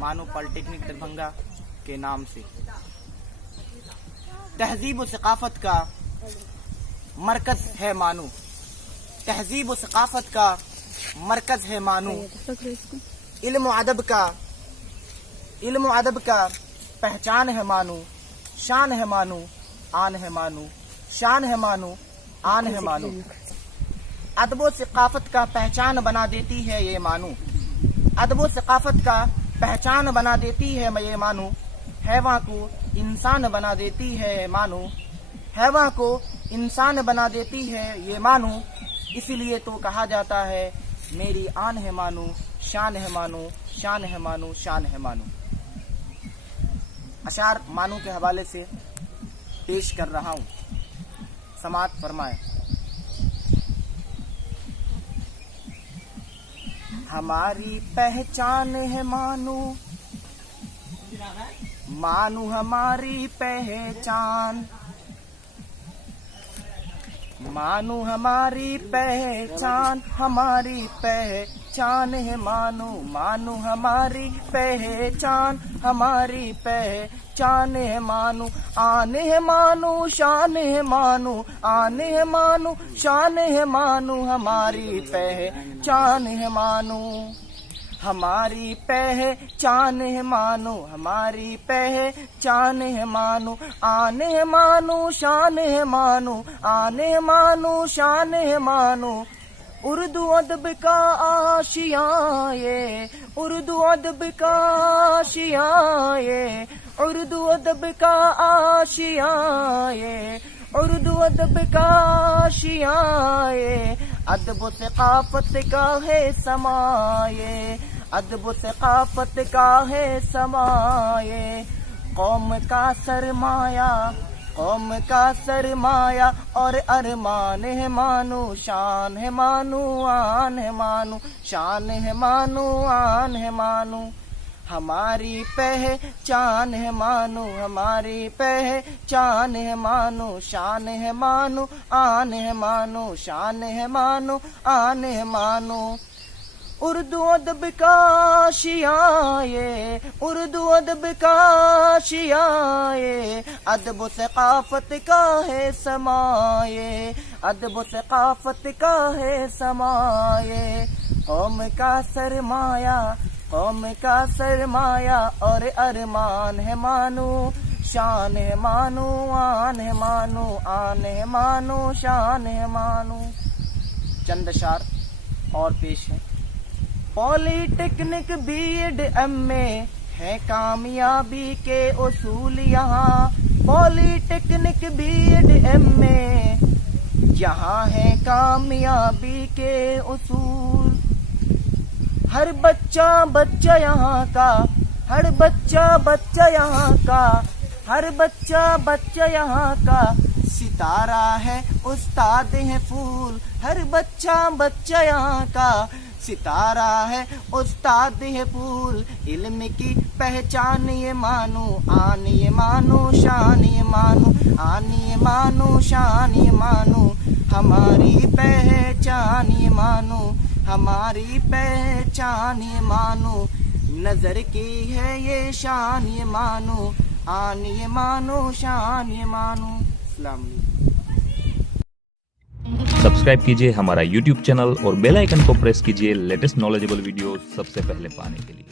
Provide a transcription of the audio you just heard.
मानो पॉलिटेक्निक दरभंगा के नाम से। तहजीब व सकाफत का मरकज है मानो, तहजीब व सकाफत का मरकज है मानो। इल्म व अदब का पहचान है मानो, शान है मानो, आन है मानो, शान है मानो, आन है मानो। अदब व सकाफत का पहचान बना देती है ये मानो, अदब व सकाफत का पहचान बना देती है ये मानो। हैवां को इंसान बना देती है मानो, हैवां को इंसान बना देती है ये मानो। इसीलिए तो कहा जाता है मेरी आन है मानो, शान है मानो, शान है मानो, शान है मानो। अशार मानो के हवाले से पेश कर रहा हूँ, समाअत फरमाए। हमारी पहचान है मानो, मानो हमारी पहचान, मानो हमारी पहचान, हमारी पहचान है मानो, मानो हमारी पहचान, हमारी पहचान है मानो। आन है मानो, शान है मानो, आन है मानो, शान है मानो, हमारी पहचान है मानो, हमारी पहचान है मानो, हमारी पहचान है मानो। आन है मानो, शान है मानो, आन है मानो, शान है मानो। उर्दू अदब का आशिया ये, उर्दू अदब का आशिया ये, उर्दू अदब का आशिया ये, उर्दू अदब का आशिया ये। अदब व सकाफत का है समाये, अदब व सकाफत का है समाये। कौम का सरमाया, कौम का सरमाया और अरमान है मानो, शान है मानो, आन है मानो, शान है मानो, आन है मानो। हमारी पहचान है मानो, हमारी पहचान है मानो, शान है मानो, आन है मानो, शान है मानो, आन है मानो। उर्दू अदब का आशिया ये, उर्दू अदब का आशिया ये। अदब व सकाफत का है समाये, अदब व सकाफत का है समाये। कौम का सरमाया, कौम का सरमाया और अरमान है मानो, शान है मानो, आन है मानो, आन है मानो, शान है मानो। चंद अशार और पेश है। पॉलिटेक्निक बीएड एमए है कामयाबी के उसूल यहाँ, पॉलिटेक्निक बीएड एमए यहाँ है कामयाबी के उसूल। हर बच्चा बच्चा यहाँ का, हर बच्चा बच्चा यहाँ का, हर बच्चा बच्चा यहाँ का सितारा है, उस्ताद है फूल। हर बच्चा बच्चा यहाँ का सितारा है, उस्ताद है फूल। इल्म की पहचान ये मानो, आन ये मानो, शान ये मानो, आन ये मानो, शान ये मानो। हमारी पहचान ये मानो, हमारी पहचान ये मानो। नजर की है ये शान ये मानो, आन ये मानो, शान ये मानो। अस्सलाम वालेकुम। सब्सक्राइब कीजिए हमारा YouTube चैनल और बेल आइकन को प्रेस कीजिए लेटेस्ट नॉलेजेबल वीडियो सबसे पहले पाने के लिए।